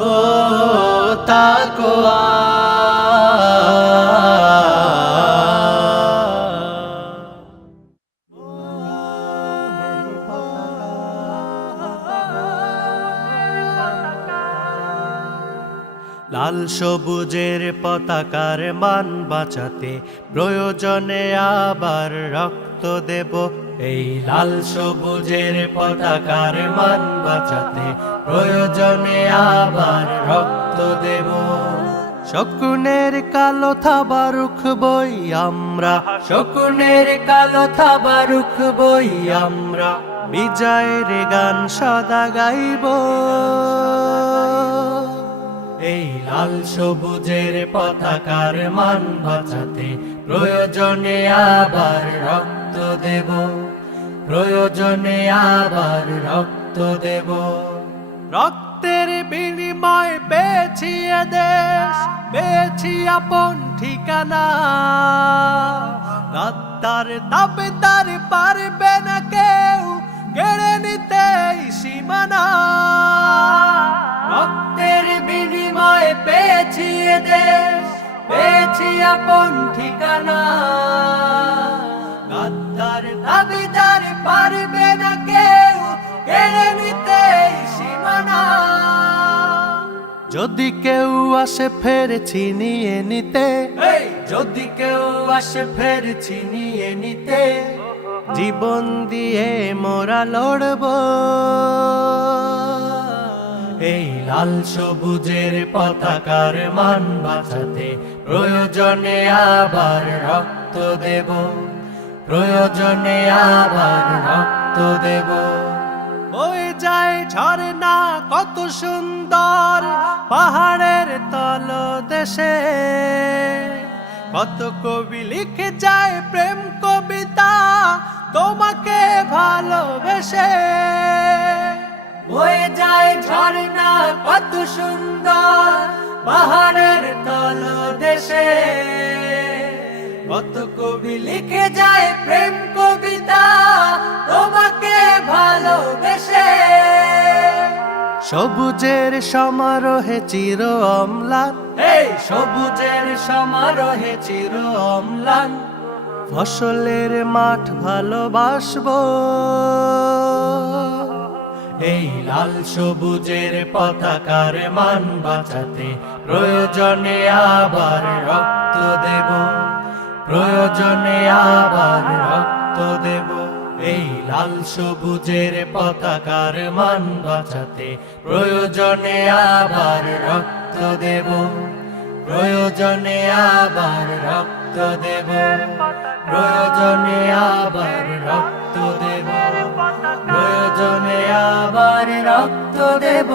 ও তাকওয়া। লাল সবুজের পতাকার মান বাঁচাতে প্রয়োজনে আবার রক্ত দেব। এই লাল সবুজের পতাকার মান বাঁচাতে প্রয়োজনে আবার রক্ত দেব। শকুনের কালো থাবা রুখবই আমরা, শকুনের কালো থাবা রুখবই আমরা, বিজয়ের গান সদা গাইব। এই লাল সবুজের পতাকার মান বাঁচাতে প্রয়োজনে আবার রক্ত দেব, প্রয়োজনে আবার রক্ত দেব। রক্তের বিনিময় পেয়েছি এ দেশ, পেয়েছি আপন ঠিকানা। গাদ্দার দাবিদার পারবে না কেউ কেড়ে নিতে এই সীমানা। রক্তের বিনিময়ে পেয়েছি এ দেশ, পেয়েছি আপন ঠিকানা। গাদ্দার দাবিদার পারবে না কেউ কেড়ে নিতে এই সীমানা। যদি কেউ আসে ফের ছিনিয়ে নিতে, যদি কেউ আসে ফের ছিনিয়ে নিতে, জীবন দিয়ে মোরা লড়ব। এই লাল সবুজের পতাকার মান বাঁচাতে প্রয়োজনে আবার রক্ত দেব, প্রয়োজনে আবার রক্ত দেব। ওই যায় ঝরনা কত সুন্দর পাহাড়ের তলদেশে, কত কবি লিখে যায় প্রেম কবিতা তোমাকে ভালোবেসে। বয়ে যায় ঝরনা কত সুন্দর পাহাড়ের তলদেশে, কত কবি লিখে যায় প্রেম কবিতা তোমাকে ভালোবেসে। সবুজের সমারোহে চির অম্লান, এই সবুজের সমারোহে চির অম্লান, ফসলের মাঠ ভালোবাসবো। এই লাল সবুজের পতাকার মান বাঁচাতে প্রয়োজনে আবার রক্ত দেব, প্রয়োজনে আবার রক্ত দেব। এই লাল সবুজের পতাকার মান বাঁচাতে প্রয়োজনে আবার রক্ত দেব, প্রয়োজনে আবার রক্ত দেব, প্রয়োজনে আবার রক্ত দেব, প্রয়োজনে আবার রক্ত দেব।